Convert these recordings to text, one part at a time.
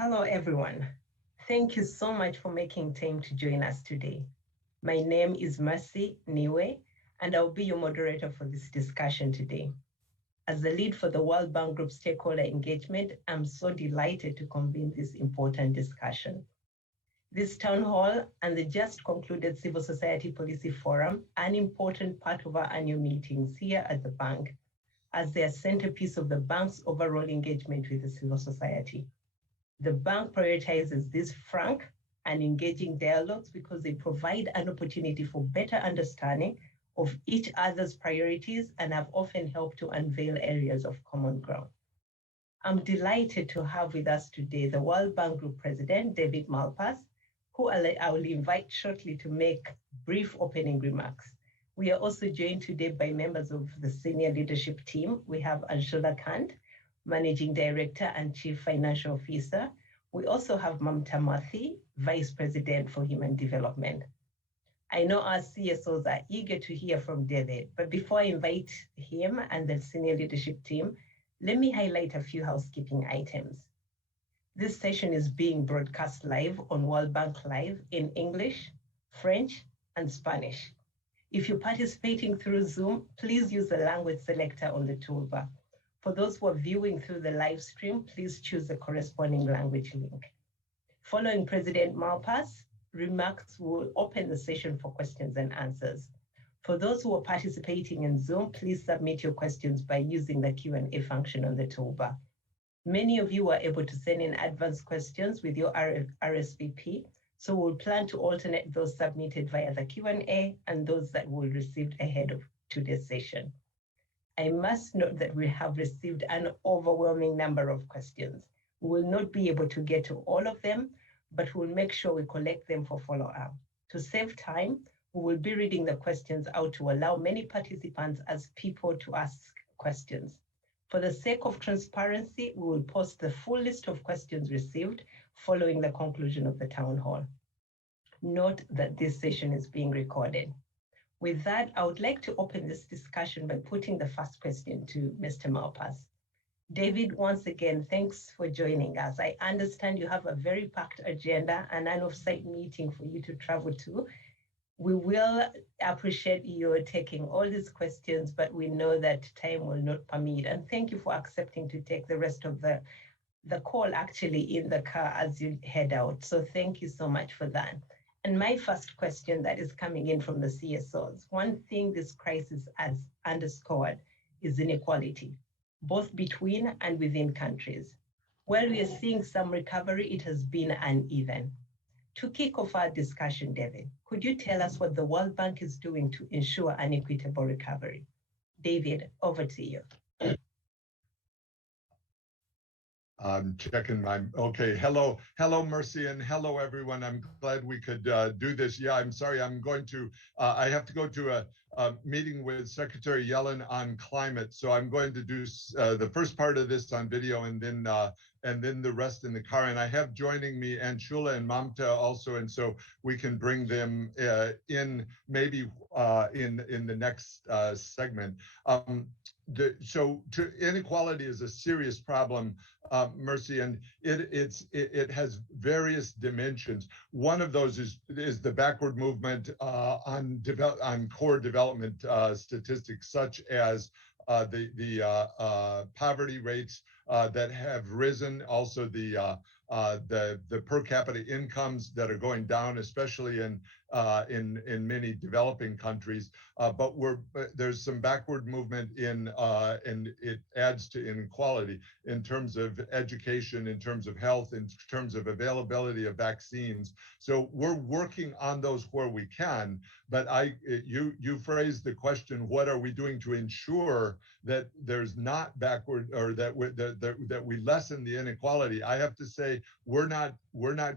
Hello, everyone. Thank you so much for making time to join us today. My name is Mercy Niwe, and I'll be your moderator for this discussion today. As the lead for the World Bank Group stakeholder engagement, I'm so delighted to convene this important discussion. This town hall and the just concluded Civil Society Policy Forum are an important part of our annual meetings here at the bank, as they are centerpiece of the bank's overall engagement with the civil society. The bank prioritizes these frank and engaging dialogues because they provide an opportunity for better understanding of each other's priorities and have often helped to unveil areas of common ground. I'm delighted to have with us today the World Bank Group President, David Malpass, who I will invite shortly to make brief opening remarks. We are also joined today by members of the senior leadership team. We have Anshula Kant, Managing Director and Chief Financial Officer. We also have Mamta Mathi, Vice President for Human Development. I know our CSOs are eager to hear from David, but before I invite him and the senior leadership team, let me highlight a few housekeeping items. This session is being broadcast live on World Bank Live in English, French, and Spanish. If you're participating through Zoom, please use the language selector on the toolbar. For those who are viewing through the live stream, please choose the corresponding language link. Following President Malpass remarks, we will open the session for questions and answers. For those who are participating in Zoom, please submit your questions by using the Q&A function on the toolbar. Many of you were able to send in advanced questions with your RSVP, so we'll plan to alternate those submitted via the Q&A and those that we'll receive ahead of today's session. I must note that we have received an overwhelming number of questions. We will not be able to get to all of them, but we'll make sure we collect them for follow-up. To save time, we will be reading the questions out to allow many participants as people to ask questions. For the sake of transparency, we will post the full list of questions received following the conclusion of the town hall. Note that this session is being recorded. With that, I would like to open this discussion by putting the first question to Mr. Malpass. David, once again, thanks for joining us. I understand you have a very packed agenda and an off-site meeting for you to travel to. We will appreciate you taking all these questions, but we know that time will not permit. And thank you for accepting to take the rest of the call actually in the car as you head out. So thank you so much for that. And my first question that is coming in from the CSOs, one thing this crisis has underscored is inequality, both between and within countries. While we are seeing some recovery, it has been uneven. To kick off our discussion, David, could you tell us what the World Bank is doing to ensure an equitable recovery? David, over to you. I'm checking my, okay, hello, Mercy, and hello, everyone. I'm glad we could do this. Yeah, I'm sorry, I have to go to a meeting with Secretary Yellen on climate. So I'm going to do the first part of this on video and then the rest in the car. And I have joining me Anshula and Mamta also, and so we can bring them in maybe in the next segment. Inequality is a serious problem, Mercy, and it has various dimensions. One of those is the backward movement on core development statistics, such as the poverty rates that have risen, also the per capita incomes that are going down, especially in many developing countries. But there's some backward movement and it adds to inequality in terms of education, in terms of health, in terms of availability of vaccines. So we're working on those where we can. But you phrased the question: what are we doing to ensure that there's not backward, or that we lessen the inequality? I have to say we're not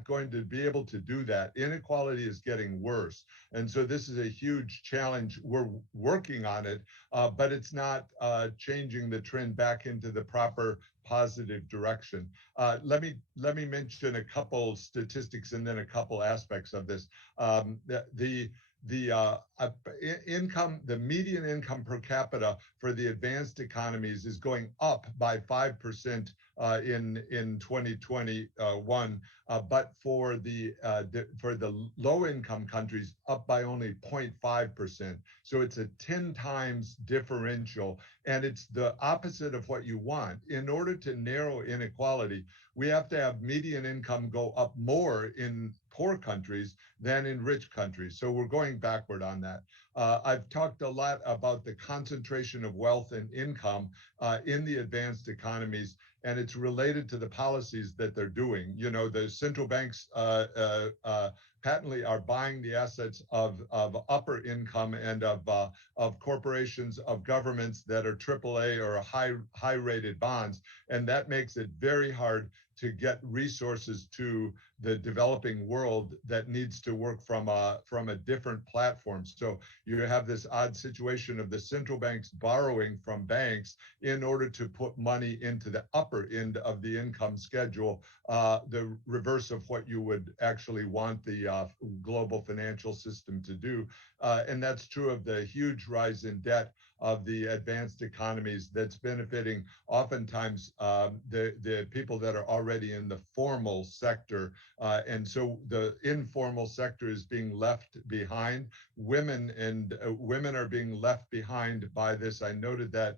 going to be able to do that. Inequality is getting worse, and so this is a huge challenge. We're working on it, but it's not changing the trend back into the proper positive direction. Let me mention a couple statistics and then a couple aspects of this. The median income per capita for the advanced economies is going up by 5% in 2021, but for the low income countries, up by only 0.5%. So it's a 10 times differential, and it's the opposite of what you want. In order to narrow inequality, we have to have median income go up more in poor countries than in rich countries. So we're going backward on that. I've talked a lot about the concentration of wealth and income in the advanced economies, and it's related to the policies that they're doing. You know, the central banks patently are buying the assets of upper income and of corporations, of governments that are AAA or high rated bonds, and that makes it very hard to get resources to the developing world that needs to work from a different platform. So you have this odd situation of the central banks borrowing from banks in order to put money into the upper end of the income schedule, the reverse of what you would actually want the global financial system to do. And that's true of the huge rise in debt of the advanced economies that's benefiting oftentimes the people that are already in the formal sector. And so the informal sector is being left behind. Women are being left behind by this. I noted that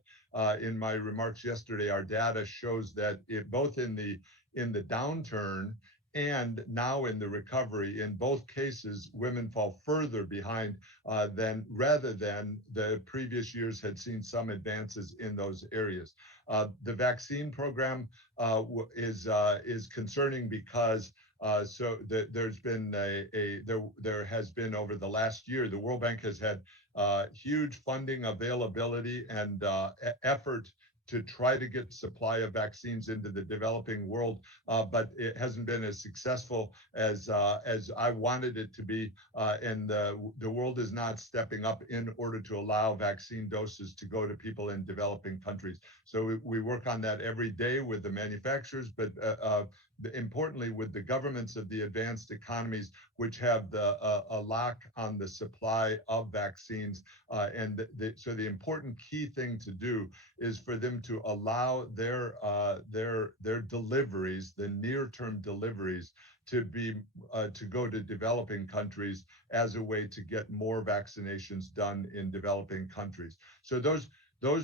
in my remarks yesterday. Our data shows that both in the downturn and now in the recovery, in both cases, women fall further behind rather than the previous years had seen some advances in those areas. The vaccine program is concerning because there has been over the last year, the World Bank has had huge funding availability and effort to try to get supply of vaccines into the developing world, but it hasn't been as successful as I wanted it to be, and the world is not stepping up in order to allow vaccine doses to go to people in developing countries. So we work on that every day with the manufacturers, but importantly with the governments of the advanced economies, which have a lock on the supply of vaccines. So the important key thing to do is for them to allow their deliveries, the near-term deliveries, to go to developing countries as a way to get more vaccinations done in developing countries. So those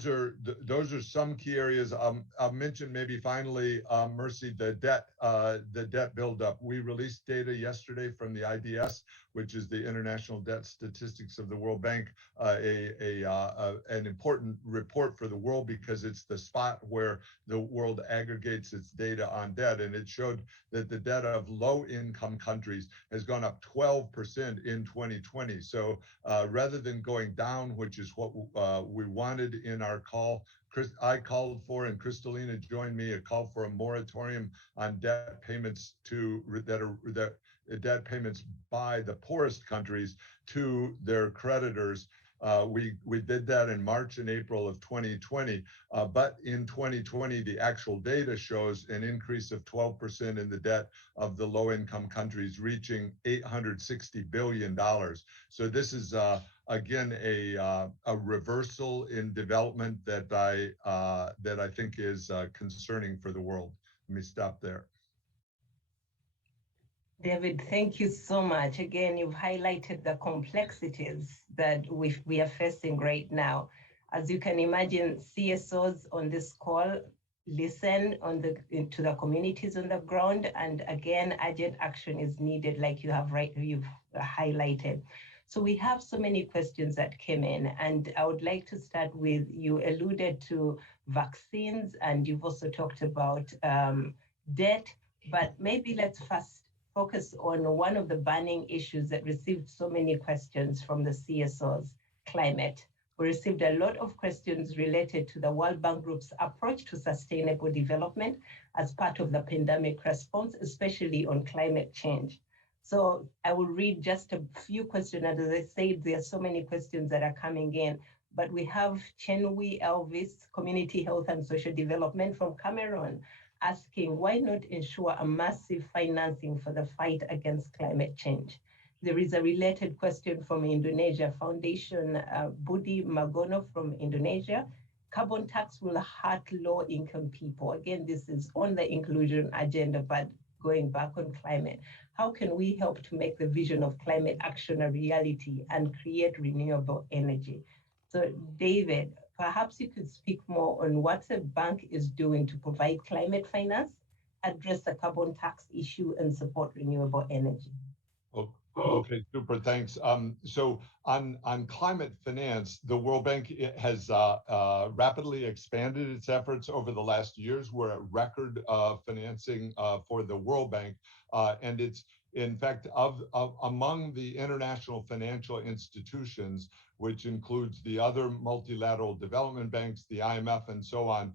are some key areas. I'll mention maybe finally, Mercy, the debt buildup. We released data yesterday from the IDS, which is the International Debt Statistics of the World Bank, an important report for the world because it's the spot where the world aggregates its data on debt, and it showed that the debt of low-income countries has gone up 12% in 2020. So rather than going down, which is what we wanted in our call, I called for, and Kristalina joined me, a call for a moratorium on debt payments debt payments by the poorest countries to their creditors. We did that in March and April of 2020, but in 2020, the actual data shows an increase of 12% in the debt of the low-income countries, reaching $860 billion. So this is again a reversal in development that I think is concerning for the world. Let me stop there. David, thank you so much. Again, you've highlighted the complexities that we are facing right now. As you can imagine, CSOs on this call listen to the communities on the ground, and again, urgent action is needed, like you've highlighted. So we have so many questions that came in, and I would like to start with, you alluded to vaccines, and you've also talked about debt, but maybe let's first focus on one of the burning issues that received so many questions from the CSOs, climate. We received a lot of questions related to the World Bank Group's approach to sustainable development as part of the pandemic response, especially on climate change. So I will read just a few questions. As I said, there are so many questions that are coming in, but we have Chenwi Elvis, Community Health and Social Development from Cameroon, asking why not ensure a massive financing for the fight against climate change? There is a related question from Indonesia, Foundation Budi Magono from Indonesia. Carbon tax will hurt low-income people. Again, this is on the inclusion agenda, but going back on climate, how can we help to make the vision of climate action a reality and create renewable energy? So, David, perhaps you could speak more on what a bank is doing to provide climate finance, address the carbon tax issue, and support renewable energy. Okay, super, thanks. So on climate finance, the World Bank has rapidly expanded its efforts over the last years. We're at record financing for the World Bank, and it's in fact among the international financial institutions, which includes the other multilateral development banks, the IMF, and so on.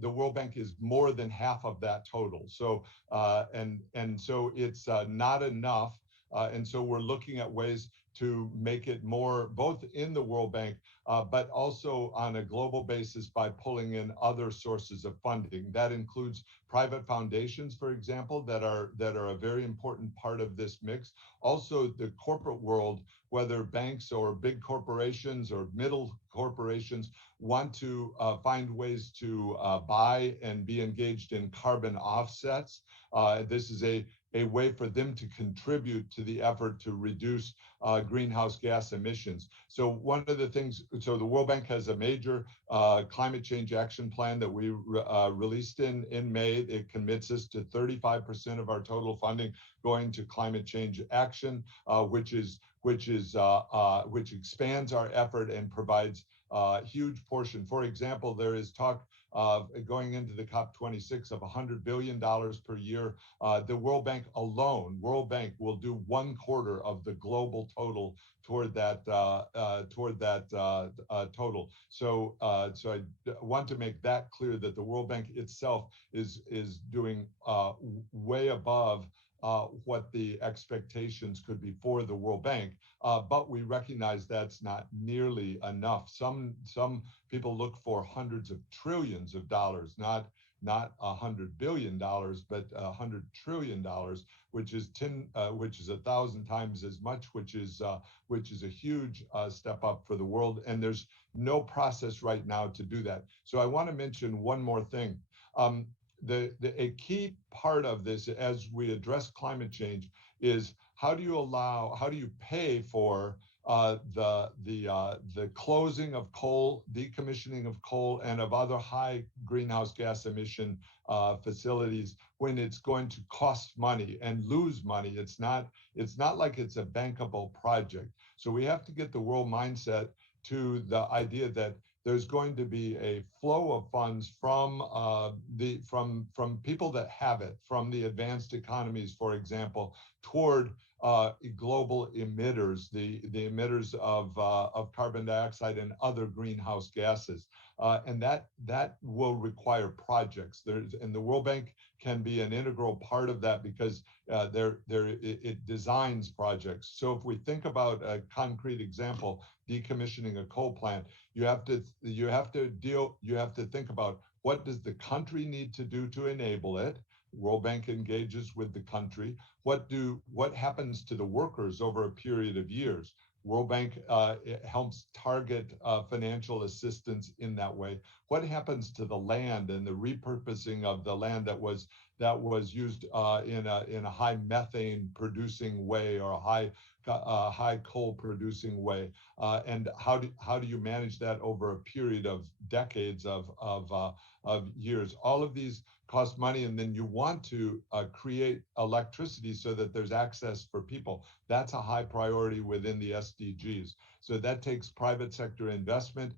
The World Bank is more than half of that total. So and so it's not enough. And so we're looking at ways to make it more, both in the World Bank, but also on a global basis by pulling in other sources of funding. That includes private foundations, for example, that are a very important part of this mix. Also, the corporate world, whether banks or big corporations or middle corporations, want to find ways to buy and be engaged in carbon offsets. This is a way for them to contribute to the effort to reduce greenhouse gas emissions. So one of the things, so the World Bank has a major climate change action plan that we released in May. It commits us to 35% of our total funding going to climate change action, which expands our effort and provides a huge portion. For example, there is talk going into the COP26 of $100 billion per year. The World Bank alone, World Bank will do 1/4 of the global total toward that total. So I want to make that clear that the World Bank itself is doing way above what the expectations could be for the World Bank, but we recognize that's not nearly enough. Some people look for hundreds of trillions of dollars, not $100 billion, but $100 trillion, which is 1,000 times as much, which is a huge step up for the world. And there's no process right now to do that. So I want to mention one more thing. A key part of this as we address climate change is how do you pay for the closing of coal, decommissioning of coal, and of other high greenhouse gas emission facilities when it's going to cost money and lose money. It's not like it's a bankable project. So we have to get the world mindset to the idea that there's going to be a flow of funds from people that have it, from the advanced economies, for example, toward global emitters, the emitters of carbon dioxide and other greenhouse gases, and that will require projects. And the World Bank can be an integral part of that because it designs projects. So if we think about a concrete example, decommissioning a coal plant, you have to think about what does the country need to do to enable it. World Bank engages with the country. What happens to the workers over a period of years? World Bank helps target financial assistance in that way. What happens to the land and the repurposing of the land that was used in a high methane producing way or a high coal producing way? And how do you manage that over a period of decades of years? All of these cost money, and then you want to create electricity so that there's access for people. That's a high priority within the SDGs. So that takes private sector investment.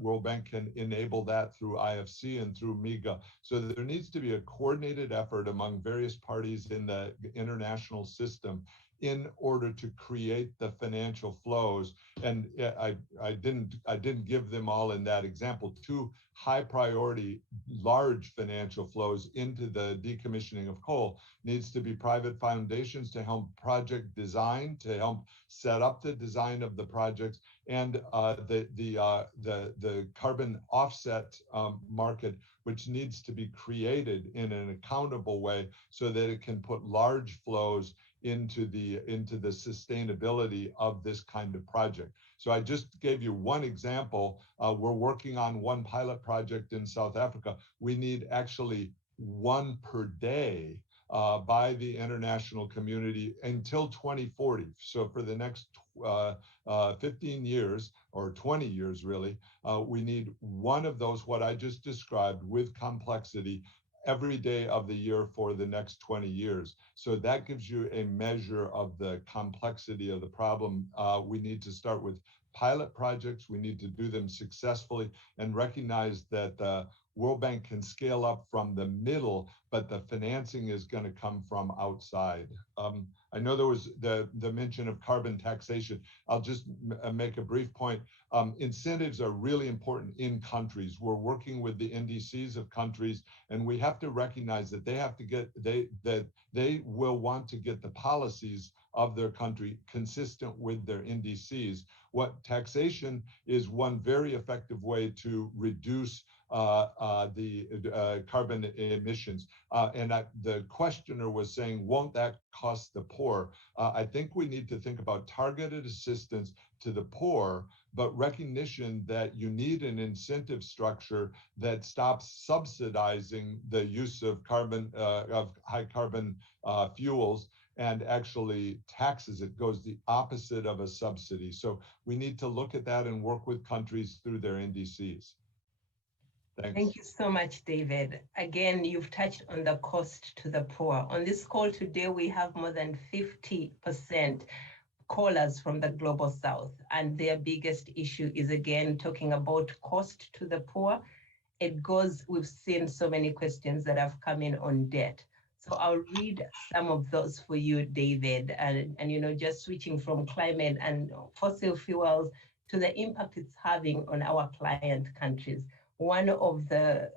World Bank can enable that through IFC and through MIGA. So there needs to be a coordinated effort among various parties in the international system in order to create the financial flows. And I didn't give them all in that example. Two high priority, large financial flows into the decommissioning of coal needs to be private foundations to help project design, to help set up the design of the projects, and the carbon offset market, which needs to be created in an accountable way so that it can put large flows into the sustainability of this kind of project. So I just gave you one example. We're working on one pilot project in South Africa. We need actually one per day by the international community until 2040. So for the next 15 years or 20 years, really, we need one of those, what I just described with complexity, every day of the year for the next 20 years. So that gives you a measure of the complexity of the problem. We need to start with pilot projects. We need to do them successfully and recognize that the World Bank can scale up from the middle, but the financing is going to come from outside. I know there was the mention of carbon taxation. I'll just make a brief point. Incentives are really important in countries. We're working with the NDCs of countries, and we have to recognize that they have to get that they will want to get the policies of their country consistent with their NDCs. What taxation is one very effective way to reduce the carbon emissions. The questioner was saying, won't that cost the poor? I think we need to think about targeted assistance to the poor, but recognition that you need an incentive structure that stops subsidizing the use of high carbon fuels and actually taxes it, goes the opposite of a subsidy. So we need to look at that and work with countries through their NDCs. Thanks. Thank you so much, David. Again, you've touched on the cost to the poor. On this call today, we have more than 50% callers from the Global South, and their biggest issue is, again, talking about cost to the poor. We've seen so many questions that have come in on debt. So I'll read some of those for you, David, and just switching from climate and fossil fuels to the impact it's having on our client countries. One of the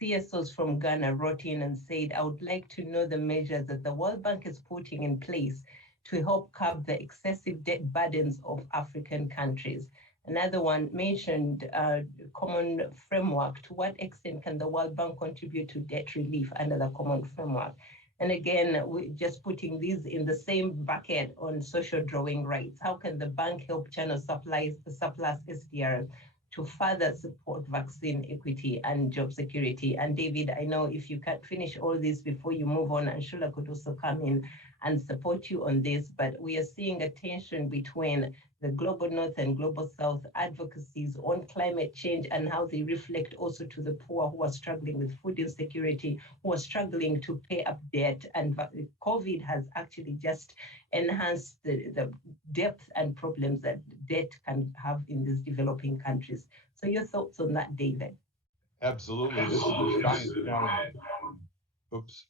CSOs from Ghana wrote in and said, I would like to know the measures that the World Bank is putting in place to help curb the excessive debt burdens of African countries. Another one mentioned a common framework. To what extent can the World Bank contribute to debt relief under the common framework? And again, we're just putting these in the same bucket on social drawing rights. How can the bank help channel surplus SDRs to further support vaccine equity and job security? And David, I know if you can finish all this before you move on, and Shula could also come in and support you on this, but we are seeing a tension between the Global North and Global South advocacies on climate change and how they reflect also to the poor who are struggling with food insecurity, who are struggling to pay up debt. And COVID has actually just enhanced the depth and problems that debt can have in these developing countries. So your thoughts on that, David? Absolutely. This is a giant challenge. Oops.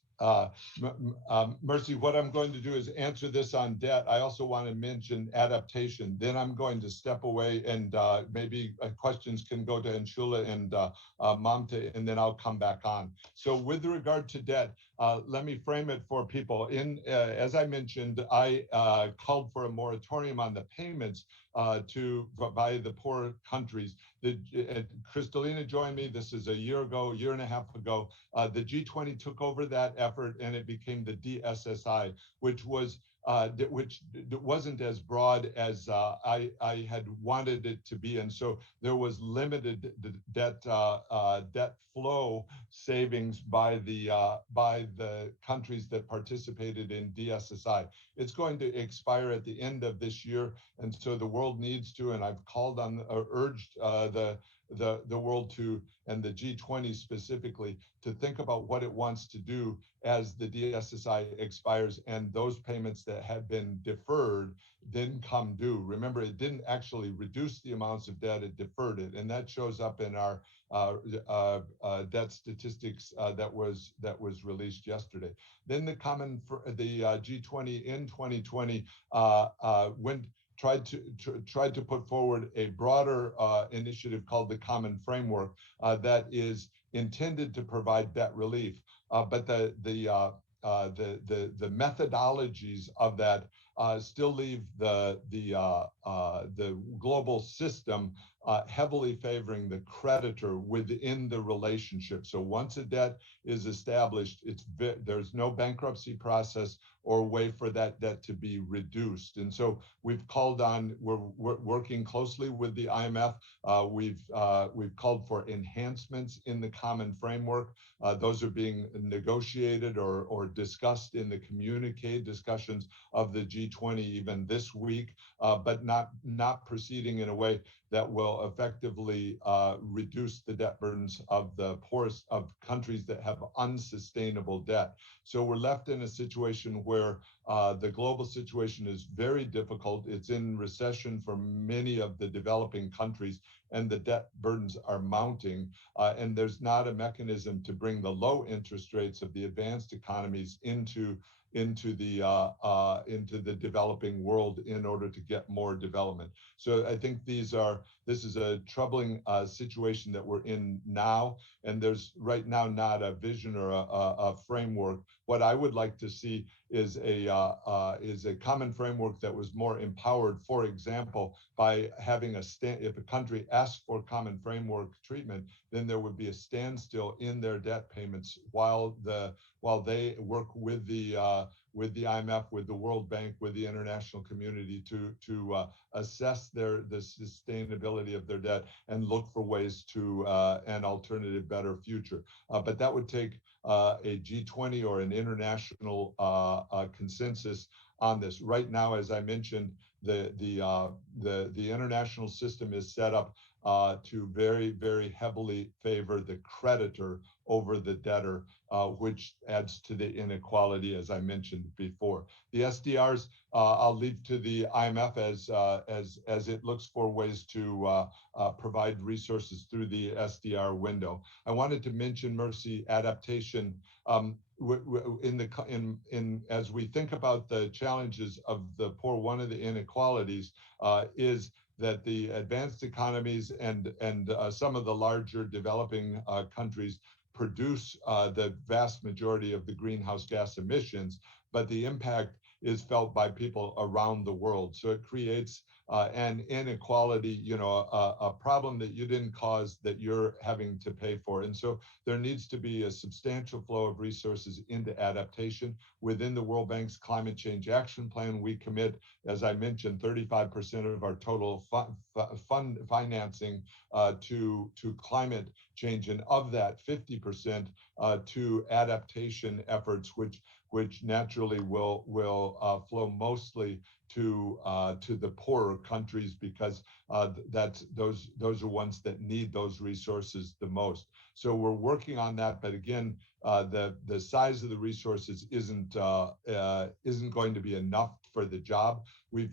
Mercy, what I'm going to do is answer this on debt. I also want to mention adaptation. Then I'm going to step away, and maybe questions can go to Anshula and Mamta, and then I'll come back on. So with regard to debt, let me frame it for people. As I mentioned, I called for a moratorium on the payments by the poor countries. Kristalina joined me. This is a year and a half ago. The G20 took over that effort, and it became the DSSI, which wasn't as broad as I had wanted it to be, and so there was limited debt flow savings by the countries that participated in DSSI. It's going to expire at the end of this year, and so the world needs to, and I've called on, urged the world to, and the G20 specifically, to think about what it wants to do as the DSSI expires and those payments that have been deferred then come due. Remember, it didn't actually reduce the amounts of debt, it deferred it, and that shows up in our debt statistics that was released yesterday. Then the G20 in 2020 tried to put forward a broader initiative called the Common Framework that is intended to provide debt relief, but the methodologies of that still leave the global system heavily favoring the creditor within the relationship. So once a debt is established, there's no bankruptcy process or way for that debt to be reduced. And so we're working closely with the IMF. We've called for enhancements in the common framework. Those are being negotiated or discussed in the communique discussions of the G20 even this week, but not proceeding in a way that will effectively reduce the debt burdens of the poorest of countries that have unsustainable debt. So we're left in a situation where the global situation is very difficult. It's in recession for many of the developing countries, and the debt burdens are mounting. And there's not a mechanism to bring the low interest rates of the advanced economies into the developing world in order to get more development. So I think this is a troubling situation that we're in now, and there's right now not a vision or a framework. What I would like to see is a common framework that was more empowered. For example, by having if a country asks for common framework treatment, then there would be a standstill in their debt payments while they work with the IMF, with the World Bank, with the international community to assess the sustainability of their debt and look for ways to an alternative, better future. But that would take a G20 or an international consensus on this. Right now, as I mentioned, the international system is set up to very, very heavily favor the creditor over the debtor, which adds to the inequality, as I mentioned before. The SDRs, I'll leave to the IMF as it looks for ways to provide resources through the SDR window. I wanted to mention, Mercy, adaptation. As we think about the challenges of the poor, one of the inequalities is that the advanced economies and some of the larger developing countries produce the vast majority of the greenhouse gas emissions, but the impact is felt by people around the world. So it creates an inequality, a problem that you didn't cause that you're having to pay for. And so there needs to be a substantial flow of resources into adaptation. Within the World Bank's Climate Change Action Plan, we commit, as I mentioned, 35% of our total fund financing to climate change, and of that 50% to adaptation efforts, which naturally will flow mostly to the poorer countries, because those are ones that need those resources the most. So we're working on that, but again, the size of the resources isn't going to be enough for the job. We've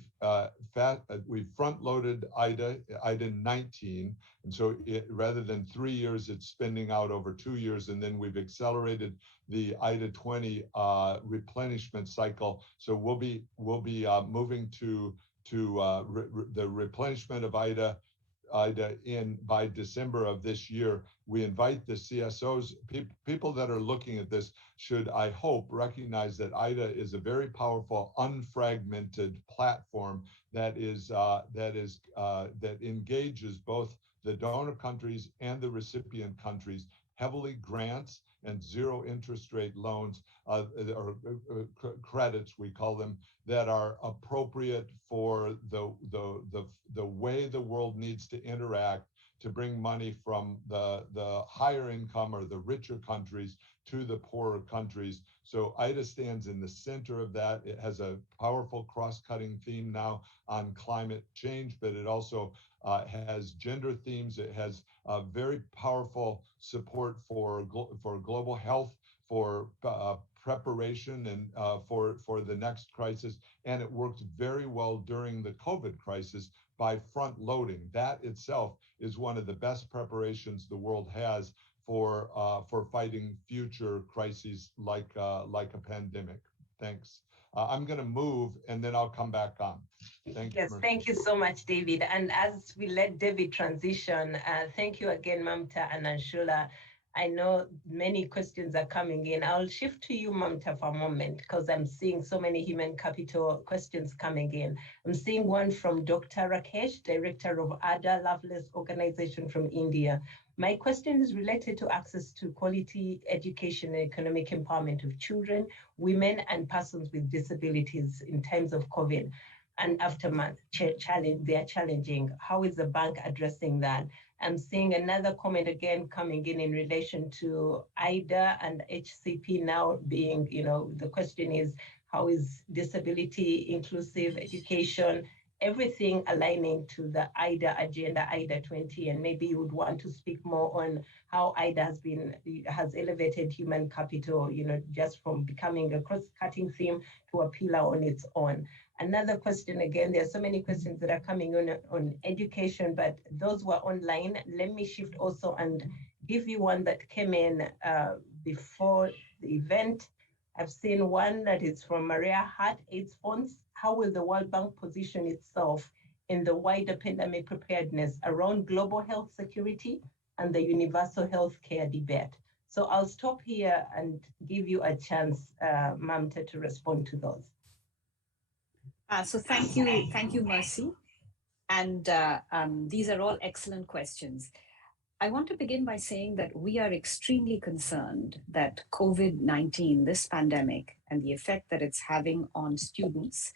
front-loaded IDA 19, and so rather than 3 years, it's spending out over 2 years, and then we've accelerated the IDA 20 replenishment cycle. So we'll be moving to the replenishment of IDA in by December of this year. We invite the CSOs, people that are looking at this should, I hope, recognize that IDA is a very powerful, unfragmented platform that engages both the donor countries and the recipient countries, heavily grants and zero interest rate loans, or credits, we call them, that are appropriate for the way the world needs to interact to bring money from the higher income or the richer countries to the poorer countries. So IDA stands in the center of that. It has a powerful cross-cutting theme now on climate change, but it also has gender themes. It has very powerful support for global health, for preparation, and for the next crisis. And it worked very well during the COVID crisis by front loading. That itself is one of the best preparations the world has for fighting future crises like a pandemic. Thanks. I'm going to move, and then I'll come back on. Thank you. Yes, thank you so much, David. And as we let David transition, thank you again, Mamta and Anshula. I know many questions are coming in. I'll shift to you, Mamta, for a moment, because I'm seeing so many human capital questions coming in. I'm seeing one from Dr. Rakesh, Director of Ada Lovelace Organization from India. My question is related to access to quality education and economic empowerment of children, women, and persons with disabilities in times of COVID and aftermath challenge. They are challenging. How is the bank addressing that? I'm seeing another comment again coming in relation to IDA and HCP now being, the question is, how is disability inclusive education, everything aligning to the IDA agenda, IDA 20, and maybe you would want to speak more on how IDA has elevated human capital, just from becoming a cross-cutting theme to a pillar on its own. Another question, again, there are so many questions that are coming on education, but those were online. Let me shift also and give you one that came in before the event. I've seen one that is from Maria Hart, AIDS Funds. How will the World Bank position itself in the wider pandemic preparedness around global health security and the universal health care debate? So I'll stop here and give you a chance, Mamta, to respond to those. So thank you, Mercy. And these are all excellent questions. I want to begin by saying that we are extremely concerned that COVID-19, this pandemic, and the effect that it's having on students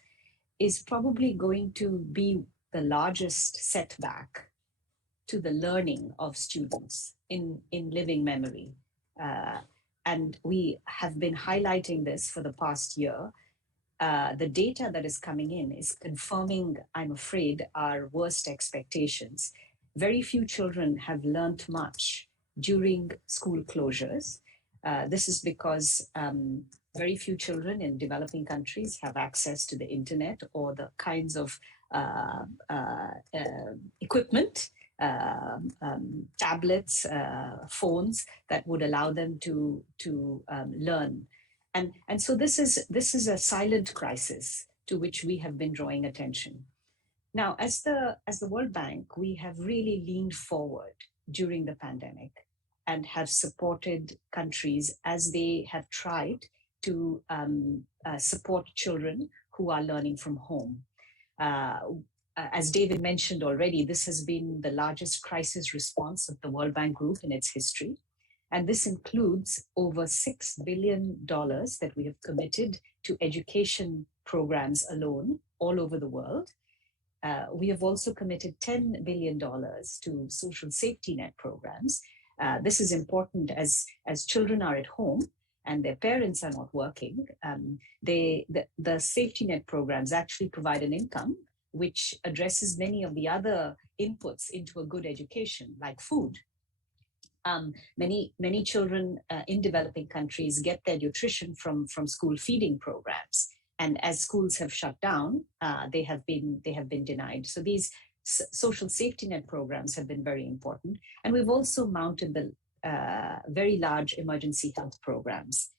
is probably going to be the largest setback to the learning of students in living memory. And we have been highlighting this for the past year. The data that is coming in is confirming, I'm afraid, our worst expectations. Very few children have learnt much during school closures. This is because very few children in developing countries have access to the internet or the kinds of equipment, tablets, phones that would allow them to learn. And so this is a silent crisis to which we have been drawing attention. Now, as the World Bank, we have really leaned forward during the pandemic and have supported countries as they have tried to support children who are learning from home. As David mentioned already, this has been the largest crisis response of the World Bank Group in its history. And this includes over $6 billion that we have committed to education programs alone all over the world. We have also committed $10 billion to social safety net programs. This is important as children are at home and their parents are not working. The safety net programs actually provide an income which addresses many of the other inputs into a good education, like food. Many children in developing countries get their nutrition from school feeding programs, and as schools have shut down, they have been denied. So these social safety net programs have been very important, and we've also mounted the very large emergency health programs.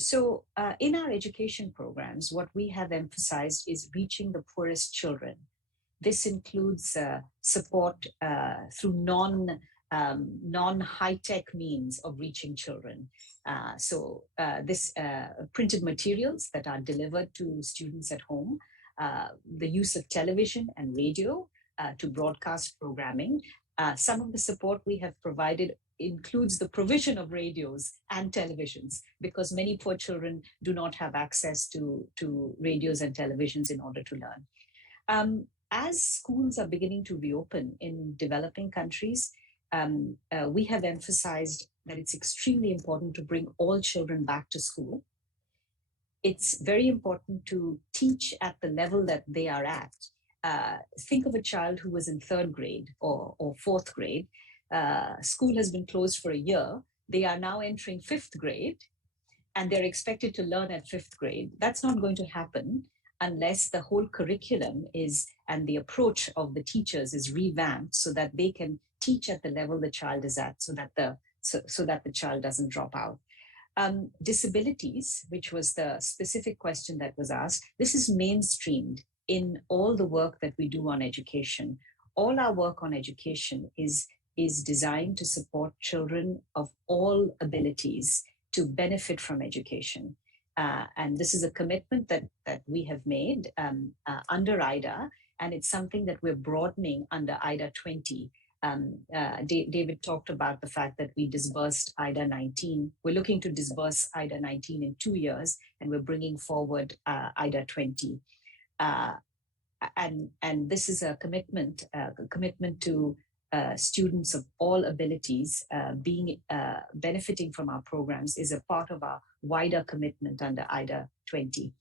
So in our education programs, what we have emphasized is reaching the poorest children. This includes support through non-high-tech means of reaching children. This printed materials that are delivered to students at home, the use of television and radio to broadcast programming. Some of the support we have provided includes the provision of radios and televisions, because many poor children do not have access to radios and televisions in order to learn. As schools are beginning to reopen in developing countries, we have emphasized that it's extremely important to bring all children back to school. It's very important to teach at the level that they are at. Think of a child who was in 3rd grade or 4th grade. School has been closed for a year. They are now entering 5th grade, and they're expected to learn at 5th grade. That's not going to happen unless the whole curriculum and the approach of the teachers is revamped so that they can teach at the level the child is at, so that the child doesn't drop out. Disabilities, which was the specific question that was asked, this is mainstreamed in all the work that we do on education. All our work on education is is designed to support children of all abilities to benefit from education. And this is a commitment that we have made under IDA, and it's something that we're broadening under IDA 20. David talked about the fact that we disbursed IDA 19. We're looking to disburse IDA 19 in 2 years, and we're bringing forward IDA 20. And this is a commitment to students of all abilities benefiting from our programs is a part of our wider commitment under IDA 20.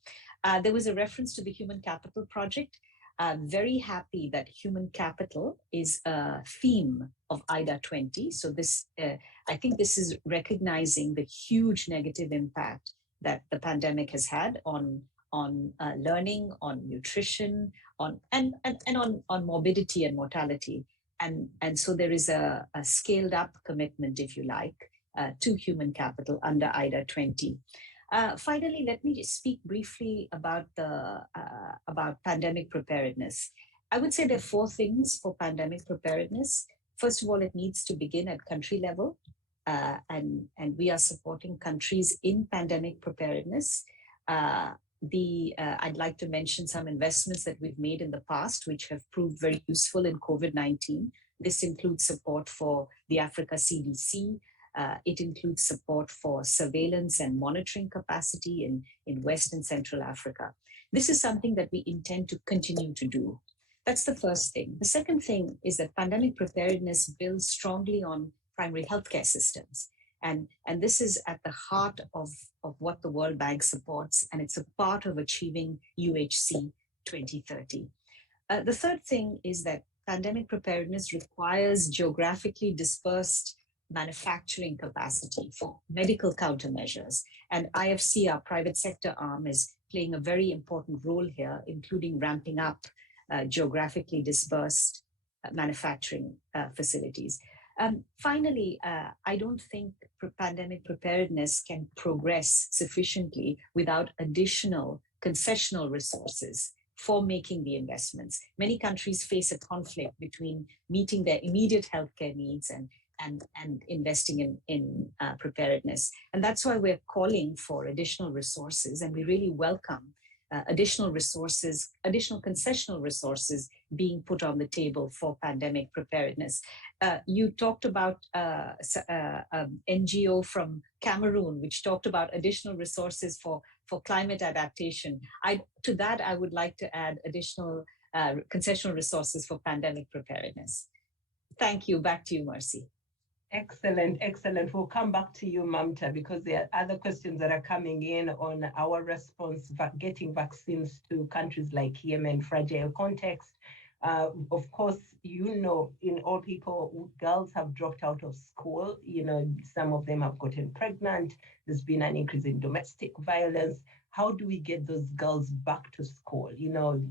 There was a reference to the Human Capital Project. I'm very happy that human capital is a theme of IDA 20. So this, I think this is recognizing the huge negative impact that the pandemic has had on learning, on nutrition, on morbidity and mortality. And so there is a scaled up commitment, if you like, to human capital under IDA 20. Finally, let me just speak briefly about pandemic preparedness. I would say there are 4 things for pandemic preparedness. First of all, it needs to begin at country level, and we are supporting countries in pandemic preparedness. I'd like to mention some investments that we've made in the past, which have proved very useful in COVID-19. This includes support for the Africa CDC. It includes support for surveillance and monitoring capacity in West and Central Africa. This is something that we intend to continue to do. That's the first thing. The second thing is that pandemic preparedness builds strongly on primary healthcare systems. And this is at the heart of what the World Bank supports, and it's a part of achieving UHC 2030. The third thing is that pandemic preparedness requires geographically dispersed manufacturing capacity for medical countermeasures. And IFC, our private sector arm, is playing a very important role here, including ramping up geographically dispersed manufacturing facilities. Finally, I don't think pandemic preparedness can progress sufficiently without additional concessional resources for making the investments. Many countries face a conflict between meeting their immediate healthcare needs and investing in preparedness. And that's why we're calling for additional resources, and we really welcome additional resources, additional concessional resources being put on the table for pandemic preparedness. You talked about NGO from Cameroon, which talked about additional resources for climate adaptation. To that, I would like to add additional concessional resources for pandemic preparedness. Thank you. Back to you, Mercy. Excellent, excellent. We'll come back to you, Mamta, because there are other questions that are coming in on our response, getting vaccines to countries like Yemen, fragile context. Of course, in all people, girls have dropped out of school. Some of them have gotten pregnant. There's been an increase in domestic violence. How do we get those girls back to school?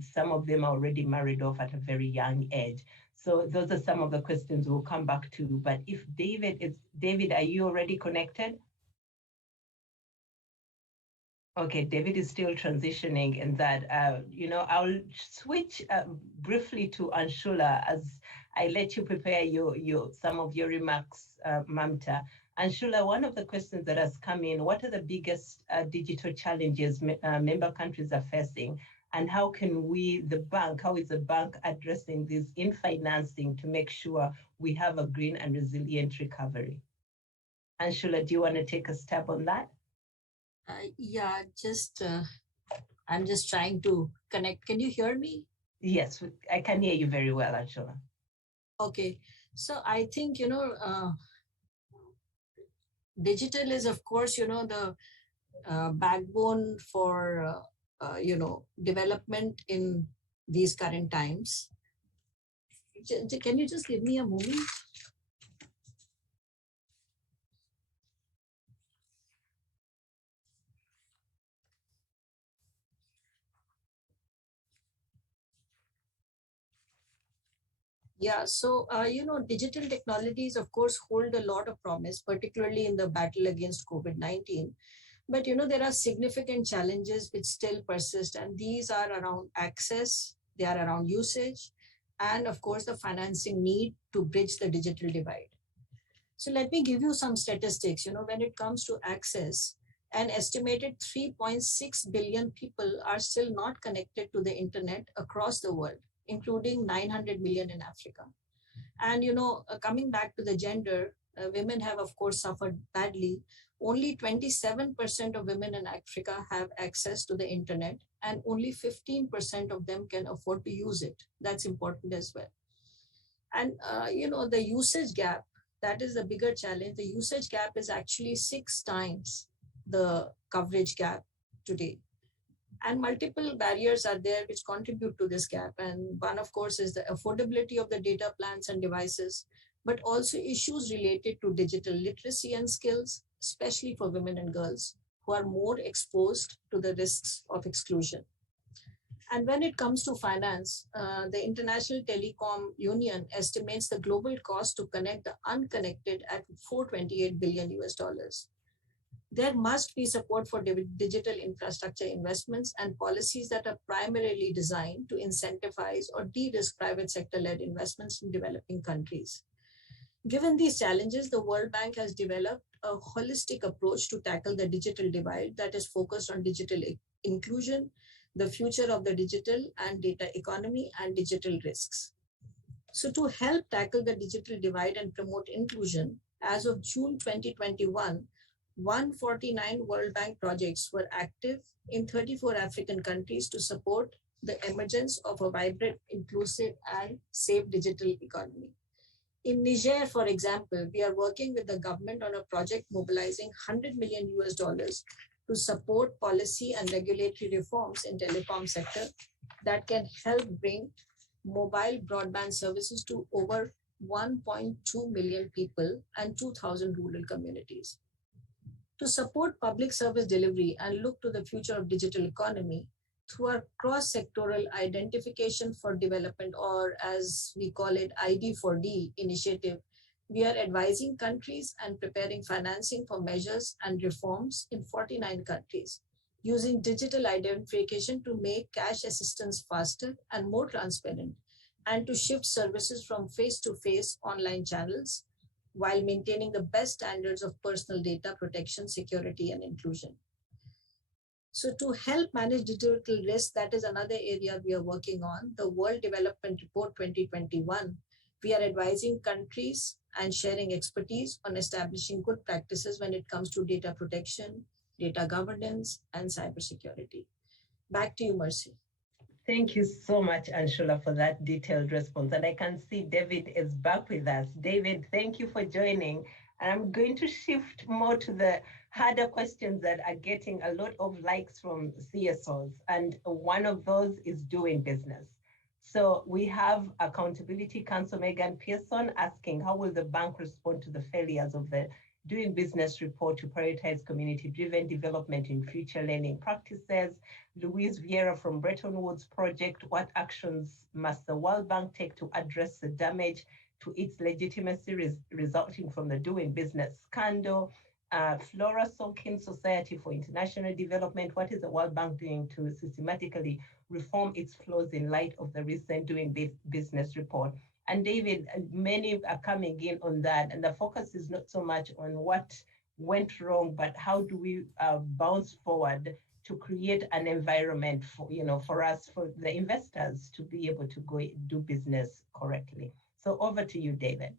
Some of them are already married off at a very young age. So those are some of the questions we'll come back to. But if David, are you already connected? Okay, David is still transitioning in that, I'll switch briefly to Anshula as I let you prepare some of your remarks, Mamta. Anshula, one of the questions that has come in, what are the biggest digital challenges member countries are facing? And how can how is the bank addressing this in financing to make sure we have a green and resilient recovery? Anshula, do you want to take a stab on that? Yeah, I'm just trying to connect. Can you hear me? Yes, I can hear you very well, Anshula. Okay, so I think, digital is, of course, the backbone for development in these current times. Can you just give me a moment? Yeah, so, digital technologies, of course, hold a lot of promise, particularly in the battle against COVID-19. But, there are significant challenges which still persist, and these are around access, they are around usage, and of course, the financing need to bridge the digital divide. So let me give you some statistics. When it comes to access, an estimated 3.6 billion people are still not connected to the internet across the world, including 900 million in Africa. And, coming back to the gender, women have, of course, suffered badly. Only 27% of women in Africa have access to the internet, and only 15% of them can afford to use it. That's important as well. And, the usage gap, that is the bigger challenge. The usage gap is actually 6 times the coverage gap today. And multiple barriers are there which contribute to this gap. And one, of course, is the affordability of the data plans and devices, but also issues related to digital literacy and skills, especially for women and girls who are more exposed to the risks of exclusion. And when it comes to finance, the International Telecom Union estimates the global cost to connect the unconnected at $428 billion US. There must be support for digital infrastructure investments and policies that are primarily designed to incentivize or de-risk private sector-led investments in developing countries. Given these challenges, the World Bank has developed a holistic approach to tackle the digital divide that is focused on digital inclusion, the future of the digital and data economy, and digital risks. So to help tackle the digital divide and promote inclusion, as of June 2021, 149 World Bank projects were active in 34 African countries to support the emergence of a vibrant, inclusive, and safe digital economy. In Niger, for example, we are working with the government on a project mobilizing $100 million US to support policy and regulatory reforms in telecom sector that can help bring mobile broadband services to over 1.2 million people and 2,000 rural communities. To support public service delivery and look to the future of digital economy through our cross-sectoral identification for development, or as we call it, ID4D initiative, we are advising countries and preparing financing for measures and reforms in 49 countries, using digital identification to make cash assistance faster and more transparent, and to shift services from face-to-face online channels while maintaining the best standards of personal data protection, security, and inclusion. So to help manage digital risk, that is another area we are working on. The World Development Report 2021, we are advising countries and sharing expertise on establishing good practices when it comes to data protection, data governance, and cybersecurity. Back to you, Mercy. Thank you so much, Anshula, for that detailed response. And I can see David is back with us. David, thank you for joining. And I'm going to shift more to the harder questions that are getting a lot of likes from CSOs. And one of those is doing business. So we have Accountability Council Megan Pearson asking, how will the bank respond to the failures of the Doing Business report to prioritize community-driven development in future learning practices? Louise Vieira from Bretton Woods Project, what actions must the World Bank take to address the damage to its legitimacy resulting from the Doing Business scandal? Flora Solkin, Society for International Development, what is the World Bank doing to systematically reform its flaws in light of the recent Doing Business report? And David, many are coming in on that, and the focus is not so much on what went wrong, but how do we bounce forward to create an environment for, for us, for the investors to be able to go do business correctly. So over to you, David.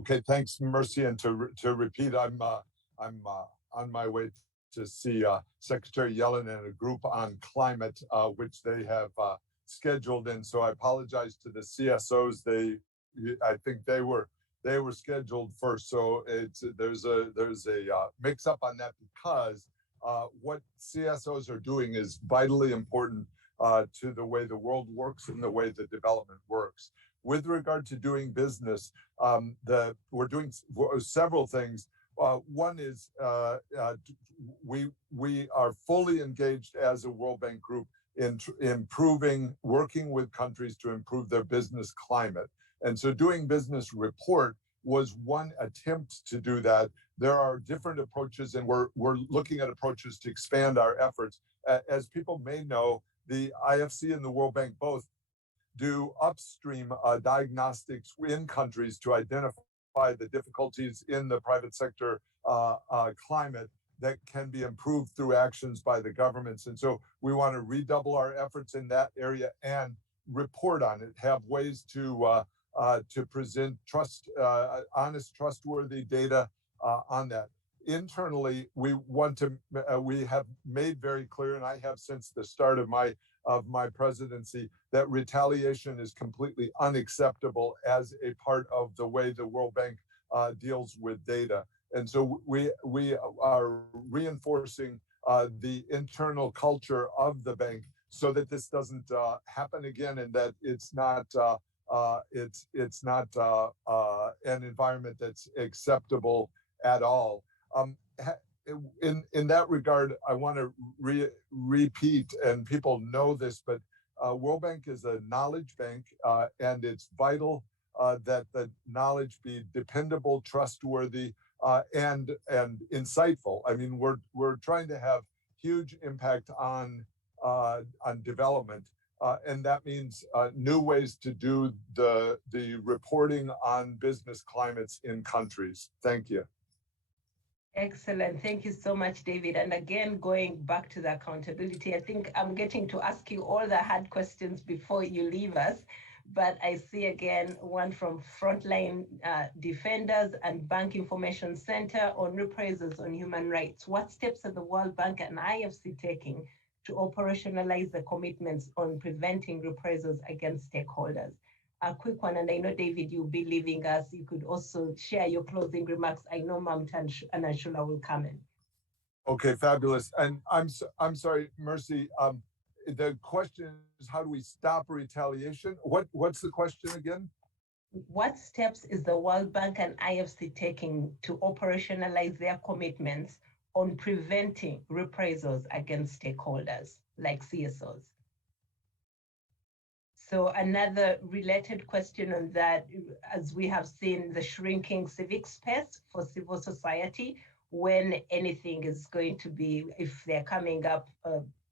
Okay, thanks, Mercy. And to repeat, I'm on my way to see Secretary Yellen and a group on climate, which they have scheduled. And so I apologize to the CSOs. I think they were scheduled first. So there's a mix up on that, because what CSOs are doing is vitally important to the way the world works and the way the development works. With regard to doing business, we're doing several things. One is we are fully engaged as a World Bank group in working with countries to improve their business climate. And so Doing Business report was one attempt to do that. There are different approaches, and we're looking at approaches to expand our efforts. As people may know, the IFC and the World Bank both do upstream diagnostics in countries to identify the difficulties in the private sector climate that can be improved through actions by the governments. And so we want to redouble our efforts in that area and report on it, have ways to present honest, trustworthy data on that. Internally, we have made very clear, and I have since the start of my presidency, that retaliation is completely unacceptable as a part of the way the World Bank deals with data. And so we are reinforcing the internal culture of the bank so that this doesn't happen again, and that it's not an environment that's acceptable at all. In that regard, I want to repeat, and people know this, but World Bank is a knowledge bank, and it's vital that the knowledge be dependable, trustworthy, and insightful. I mean, we're trying to have huge impact on development, and that means new ways to do the reporting on business climates in countries. Thank you. Excellent. Thank you so much, David. And again, going back to the accountability, I think I'm getting to ask you all the hard questions before you leave us. But I see again one from Frontline Defenders and Bank Information Center on reprisals on human rights. What steps are the World Bank and IFC taking to operationalize the commitments on preventing reprisals against stakeholders? A quick one, and I know, David, you'll be leaving us. You could also share your closing remarks. I know Mamta and Anshula will come in. Okay, fabulous. And I'm sorry, Mercy. The question is, how do we stop retaliation? What's the question again? What steps is the World Bank and IFC taking to operationalize their commitments on preventing reprisals against stakeholders like CSOs? So another related question on that, as we have seen the shrinking civic space for civil society, when anything is going to be, if they're coming up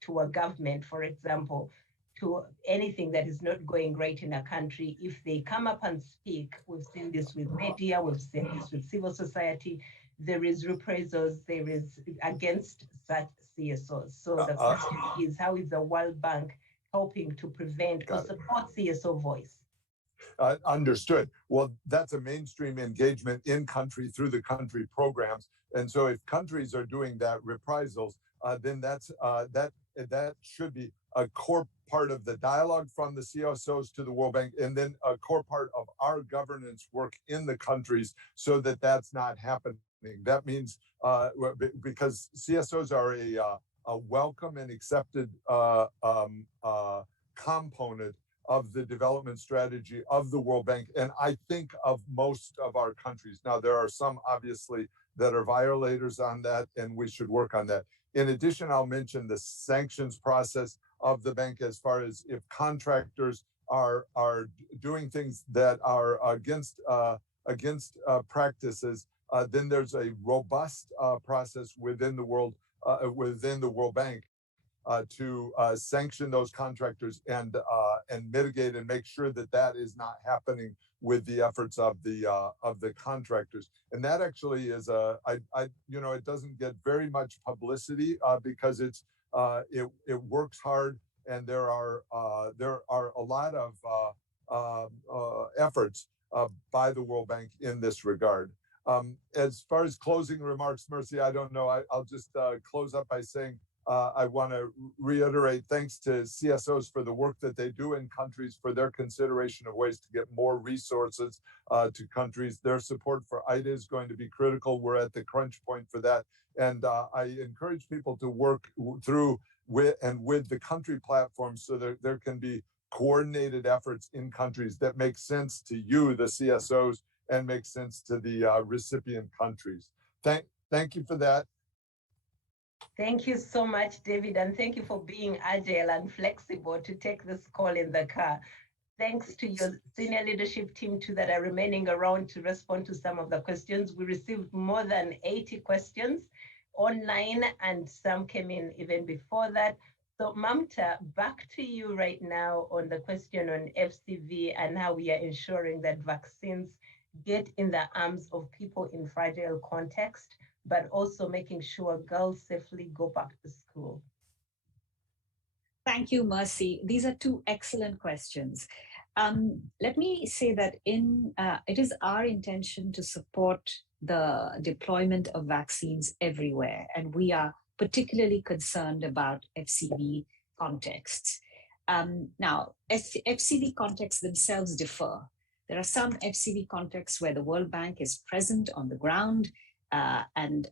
to a government, for example, to anything that is not going right in a country, if they come up and speak, we've seen this with media, we've seen this with civil society, there is reprisals, there is against such CSOs. So the question is, how is the World Bank helping to prevent or support CSO voice? Understood. Well, that's a mainstream engagement in country through the country programs. And so if countries are doing that reprisals, then that should be a core part of the dialogue from the CSOs to the World Bank, and then a core part of our governance work in the countries so that that's not happening. That means because CSOs are a welcome and accepted component of the development strategy of the World Bank, and I think of most of our countries. Now, there are some obviously that are violators on that, and we should work on that. In addition, I'll mention the sanctions process of the bank as far as if contractors are doing things that are against practices, then there's a robust process within the World Bank to sanction those contractors and mitigate and make sure that that is not happening with the efforts of the contractors. And that actually is it doesn't get very much publicity because it works hard, and there are a lot of efforts by the World Bank in this regard. As far as closing remarks, Mercy, I don't know. I'll just close up by saying I want to reiterate thanks to CSOs for the work that they do in countries, for their consideration of ways to get more resources to countries. Their support for IDA is going to be critical. We're at the crunch point for that. And I encourage people to work through with the country platforms so that there can be coordinated efforts in countries that make sense to you, the CSOs, and make sense to the recipient countries. Thank you for that. Thank you so much, David, and thank you for being agile and flexible to take this call in the car. Thanks to your senior leadership team too that are remaining around to respond to some of the questions. We received more than 80 questions online, and some came in even before that. So Mamta, back to you right now on the question on FCV and how we are ensuring that vaccines get in the arms of people in fragile context, but also making sure girls safely go back to school. Thank you, Mercy. These are two excellent questions. Let me say that it is our intention to support the deployment of vaccines everywhere, and we are particularly concerned about FCV contexts. Now, FCV contexts themselves differ. There are some FCV contexts where the World Bank is present on the ground, and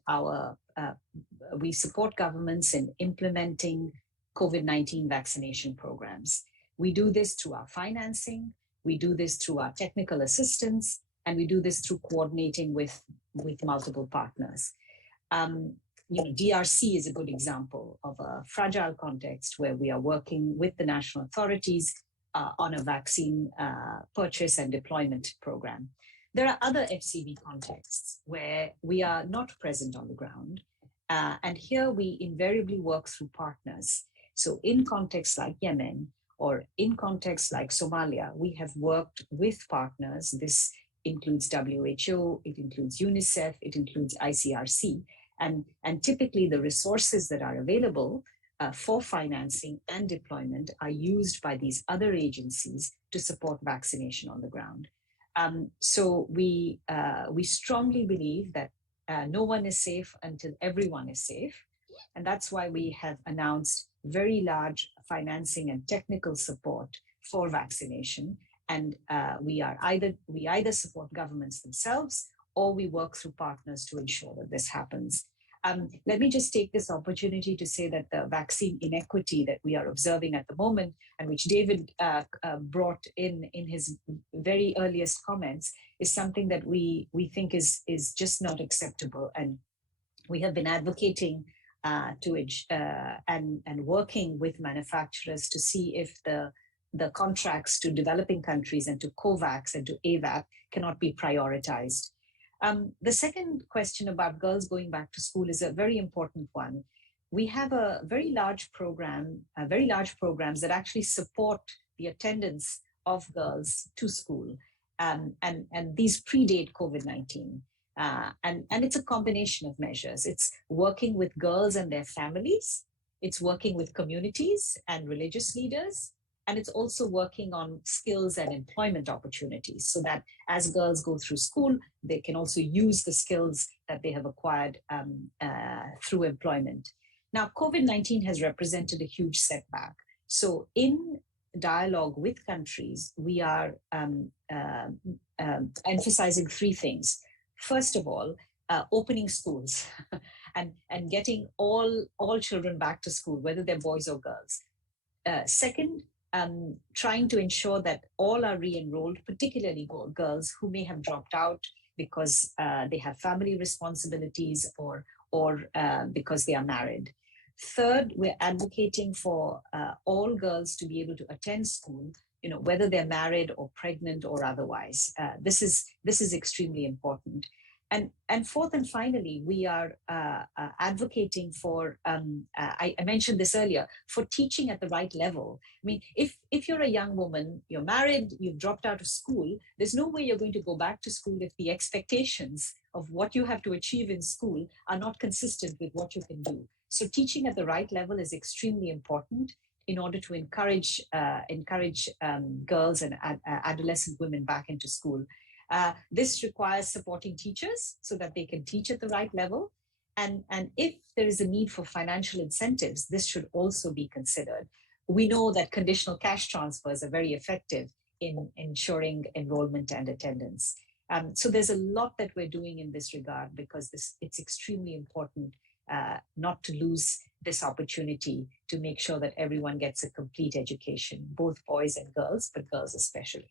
we support governments in implementing COVID-19 vaccination programs. We do this through our financing, we do this through our technical assistance, and we do this through coordinating with multiple partners. DRC is a good example of a fragile context where we are working with the national authorities on a vaccine purchase and deployment program. There are other FCV contexts where we are not present on the ground, and here we invariably work through partners. So in contexts like Yemen or in contexts like Somalia, we have worked with partners. This includes WHO, it includes UNICEF, it includes ICRC. And typically the resources that are available for financing and deployment are used by these other agencies to support vaccination on the ground. So we strongly believe that no one is safe until everyone is safe. And that's why we have announced very large financing and technical support for vaccination. And we either support governments themselves or we work through partners to ensure that this happens. Let me just take this opportunity to say that the vaccine inequity that we are observing at the moment, and which David brought in his very earliest comments, is something that we think is just not acceptable. And we have been advocating and working with manufacturers to see if the contracts to developing countries and to COVAX and to AVAP cannot be prioritized. The second question about girls going back to school is a very important one. We have a very large program, very large programs that actually support the attendance of girls to school. And these predate COVID-19. And it's a combination of measures. It's working with girls and their families. It's working with communities and religious leaders. And it's also working on skills and employment opportunities so that as girls go through school, they can also use the skills that they have acquired through employment. Now, COVID-19 has represented a huge setback. So in dialogue with countries, we are emphasizing three things. First of all, opening schools and getting all children back to school, whether they're boys or girls. Second, trying to ensure that all are re-enrolled, particularly girls who may have dropped out because they have family responsibilities or because they are married. Third, we're advocating for all girls to be able to attend school, whether they're married or pregnant or otherwise. This is extremely important. And fourth and finally, we are advocating for, I mentioned this earlier, for teaching at the right level. I mean, if you're a young woman, you're married, you've dropped out of school, there's no way you're going to go back to school if the expectations of what you have to achieve in school are not consistent with what you can do. So teaching at the right level is extremely important in order to encourage girls and adolescent women back into school. This requires supporting teachers so that they can teach at the right level. And if there is a need for financial incentives, this should also be considered. We know that conditional cash transfers are very effective in ensuring enrollment and attendance. So there's a lot that we're doing in this regard because it's extremely important not to lose this opportunity to make sure that everyone gets a complete education, both boys and girls, but girls especially.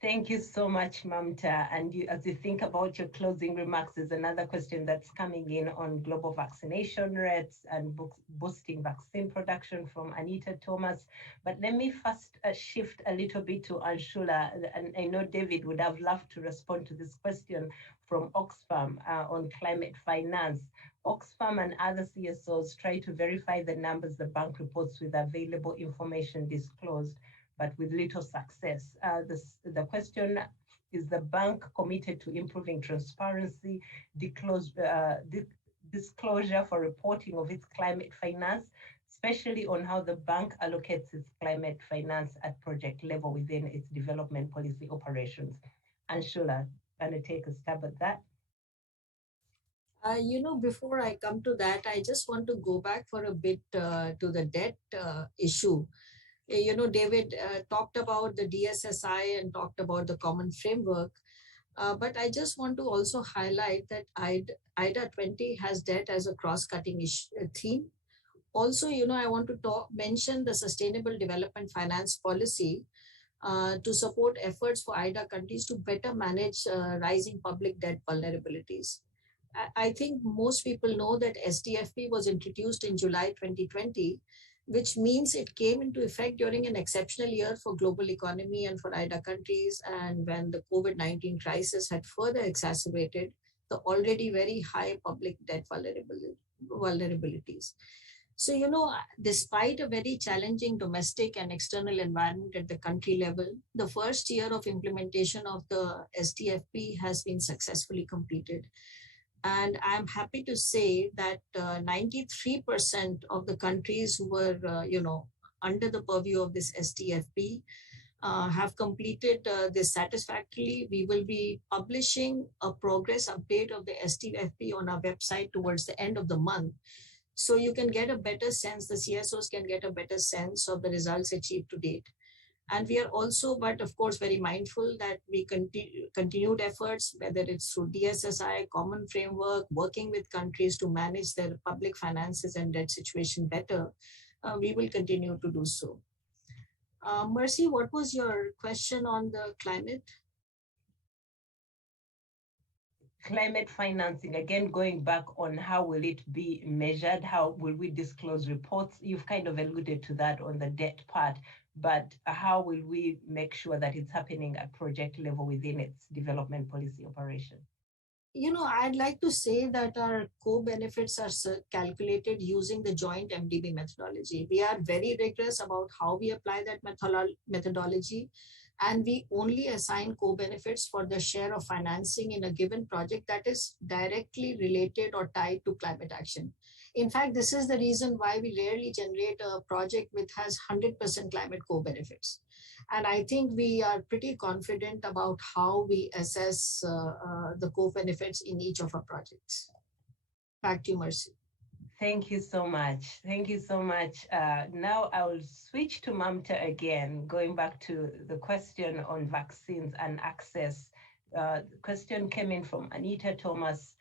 Thank you so much, Mamta. And as you think about your closing remarks, there's another question that's coming in on global vaccination rates and boosting vaccine production from Anita Thomas. But let me first shift a little bit to Anshula. And I know David would have loved to respond to this question from Oxfam on climate finance. Oxfam and other CSOs try to verify the numbers the bank reports with available information disclosed, but with little success. The question is the bank committed to improving transparency, disclosure for reporting of its climate finance, especially on how the bank allocates its climate finance at project level within its development policy operations. Anshula, going to take a stab at that? Before I come to that, I just want to go back for a bit to the debt issue. David talked about the DSSI and talked about the common framework. But I just want to also highlight that IDA 20 has debt as a cross-cutting theme. Also, I want to mention the Sustainable Development Finance Policy to support efforts for IDA countries to better manage rising public debt vulnerabilities. I think most people know that SDFP was introduced in July 2020, which means it came into effect during an exceptional year for global economy and for IDA countries, and when the COVID-19 crisis had further exacerbated the already very high public debt vulnerabilities. So, despite a very challenging domestic and external environment at the country level, the first year of implementation of the SDFP has been successfully completed. And I'm happy to say that 93% of the countries who were, under the purview of this SDFP have completed this satisfactorily. We will be publishing a progress update of the SDFP on our website towards the end of the month. So you can get a better sense, the CSOs can get a better sense of the results achieved to date. And we are also, but of course, very mindful that we continued efforts, whether it's through DSSI, common framework, working with countries to manage their public finances and debt situation better, we will continue to do so. Mercy, what was your question on the climate? Climate financing, again, going back on how will it be measured? How will we disclose reports? You've kind of alluded to that on the debt part, but how will we make sure that it's happening at project level within its development policy operation? I'd like to say that our co-benefits are calculated using the joint MDB methodology. We are very rigorous about how we apply that methodology, and we only assign co-benefits for the share of financing in a given project that is directly related or tied to climate action. In fact, this is the reason why we rarely generate a project which has 100% climate co-benefits. And I think we are pretty confident about how we assess the co-benefits in each of our projects. Back to you, Mercy. Thank you so much. Thank you so much. Now I will switch to Mamta again, going back to the question on vaccines and access. The question came in from Anita Thomas.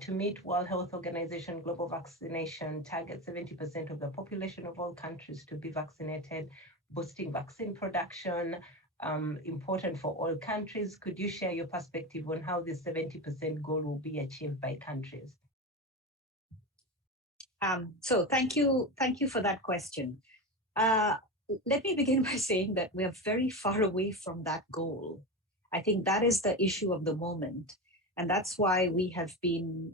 To meet World Health Organization global vaccination target, 70% of the population of all countries to be vaccinated, boosting vaccine production, important for all countries. Could you share your perspective on how this 70% goal will be achieved by countries? So thank you for that question. Let me begin by saying that we are very far away from that goal. I think that is the issue of the moment. And that's why we have been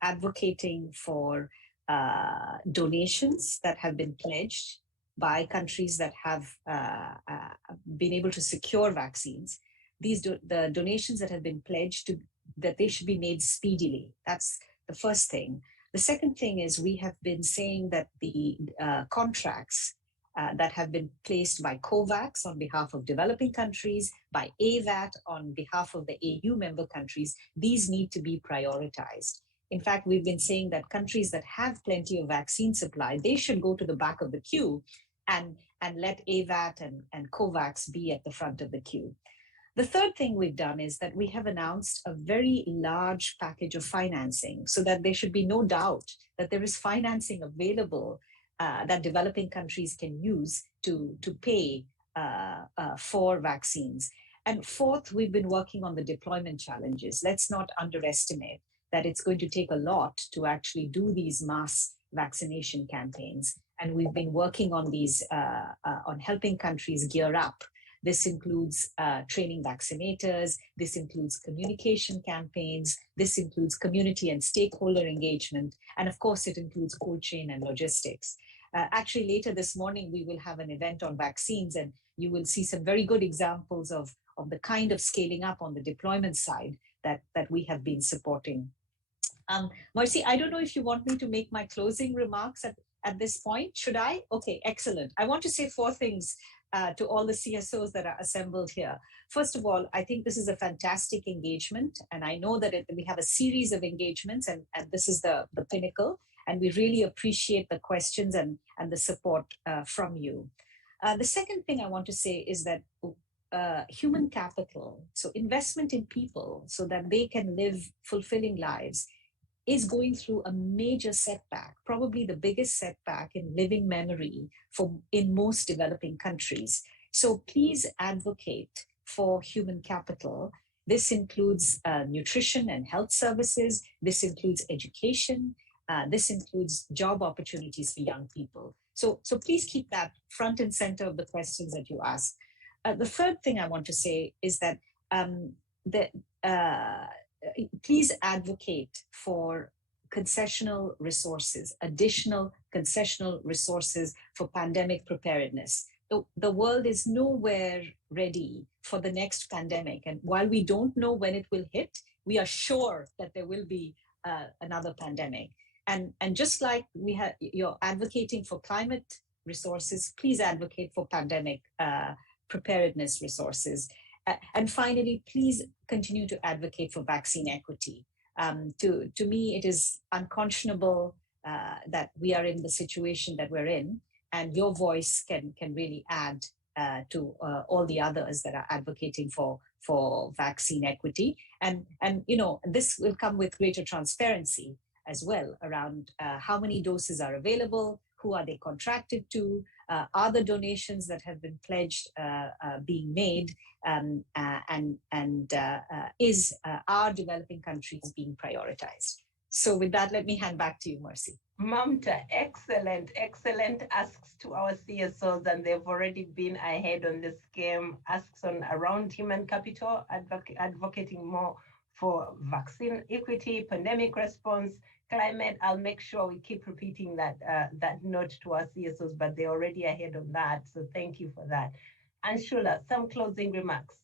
advocating for donations that have been pledged by countries that have been able to secure vaccines. The donations that have been pledged that they should be made speedily. That's the first thing. The second thing is we have been saying that the contracts that have been placed by COVAX on behalf of developing countries, by AVAT on behalf of the AU member countries, these need to be prioritized. In fact, we've been saying that countries that have plenty of vaccine supply, they should go to the back of the queue and let AVAT and COVAX be at the front of the queue. The third thing we've done is that we have announced a very large package of financing so that there should be no doubt that there is financing available that developing countries can use to pay for vaccines. And fourth, we've been working on the deployment challenges. Let's not underestimate that it's going to take a lot to actually do these mass vaccination campaigns. And we've been working on these, on helping countries gear up. This includes training vaccinators. This includes communication campaigns. This includes community and stakeholder engagement. And of course, it includes cold chain and logistics. Actually, later this morning, we will have an event on vaccines, and you will see some very good examples of the kind of scaling up on the deployment side that we have been supporting. Marcy, I don't know if you want me to make my closing remarks at this point. Should I? Okay, excellent. I want to say four things to all the CSOs that are assembled here. First of all, I think this is a fantastic engagement, and I know that we have a series of engagements, and this is the pinnacle, and we really appreciate the questions and the support from you. The second thing I want to say is that human capital, so investment in people so that they can live fulfilling lives, is going through a major setback, probably the biggest setback in living memory in most developing countries. So please advocate for human capital. This includes nutrition and health services. This includes education. This includes job opportunities for young people. So please keep that front and center of the questions that you ask. The third thing I want to say is that please advocate for concessional resources, additional concessional resources for pandemic preparedness. The world is nowhere ready for the next pandemic. And while we don't know when it will hit, we are sure that there will be another pandemic. And just like you're advocating for climate resources, please advocate for pandemic preparedness resources. And finally, please continue to advocate for vaccine equity. To me, it is unconscionable that we are in the situation that we're in, and your voice can really add to all the others that are advocating for vaccine equity. And this will come with greater transparency as well around how many doses are available, who are they contracted to, are the donations that have been pledged being made, is our developing countries being prioritized? So with that, let me hand back to you, Mercy. Mamta, excellent asks to our CSOs, and they've already been ahead on this game. Asks on around human capital, advocating more for vaccine equity, pandemic response, climate. I'll make sure we keep repeating that note to our CSOs, but they're already ahead on that. So thank you for that. Anshula, some closing remarks.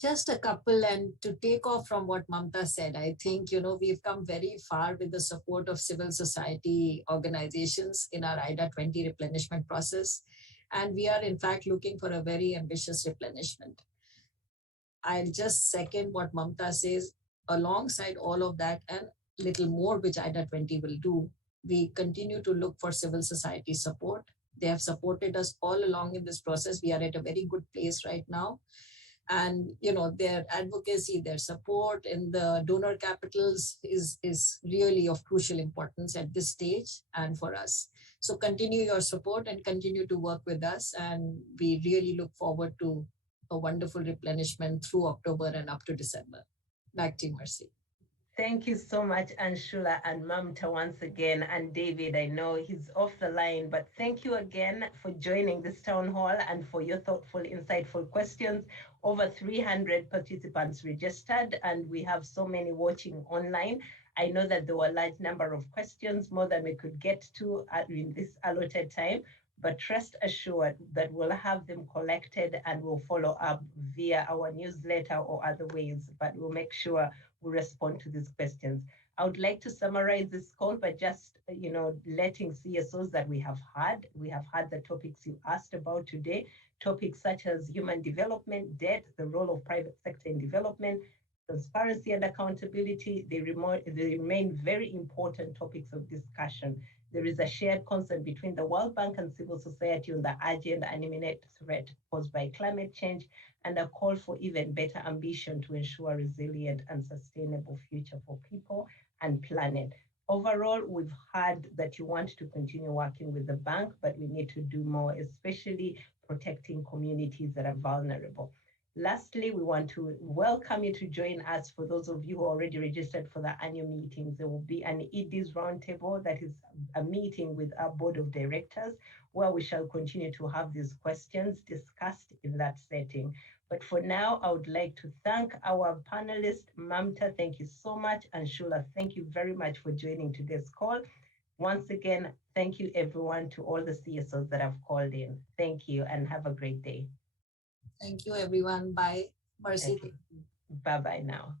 Just a couple, and to take off from what Mamta said, I think, we've come very far with the support of civil society organizations in our IDA 20 replenishment process. And we are in fact looking for a very ambitious replenishment. I'll just second what Mamta says. Alongside all of that and little more, which IDA 20 will do, we continue to look for civil society support. They have supported us all along in this process. We are at a very good place right now. And their advocacy, their support in the donor capitals is really of crucial importance at this stage and for us. So continue your support and continue to work with us. And we really look forward to a wonderful replenishment through October and up to December. Back to you, Mercy. Thank you so much, Anshula and Mamta once again. And David, I know he's off the line, but thank you again for joining this town hall and for your thoughtful, insightful questions. Over 300 participants registered, and we have so many watching online. I know that there were a large number of questions, more than we could get to in this allotted time, but rest assured that we'll have them collected and we'll follow up via our newsletter or other ways, but we'll make sure we respond to these questions. I would like to summarize this call by just, letting CSOs that we have had the topics you asked about today, topics such as human development, debt, the role of private sector in development, transparency and accountability. They remain very important topics of discussion. There is a shared concern between the World Bank and civil society on the urgent and imminent threat posed by climate change, and a call for even better ambition to ensure a resilient and sustainable future for people and planet. Overall, we've heard that you want to continue working with the bank, but we need to do more, especially protecting communities that are vulnerable. Lastly, we want to welcome you to join us. For those of you who already registered for the annual meetings, there will be an EDs roundtable, that is a meeting with our board of directors, where we shall continue to have these questions discussed in that setting. But for now, I would like to thank our panelists. Mamta, thank you so much. And Shula, thank you very much for joining today's call. Once again, thank you everyone, to all the CSOs that have called in. Thank you and have a great day. Thank you, everyone. Bye. Mercy. Okay. Bye-bye now.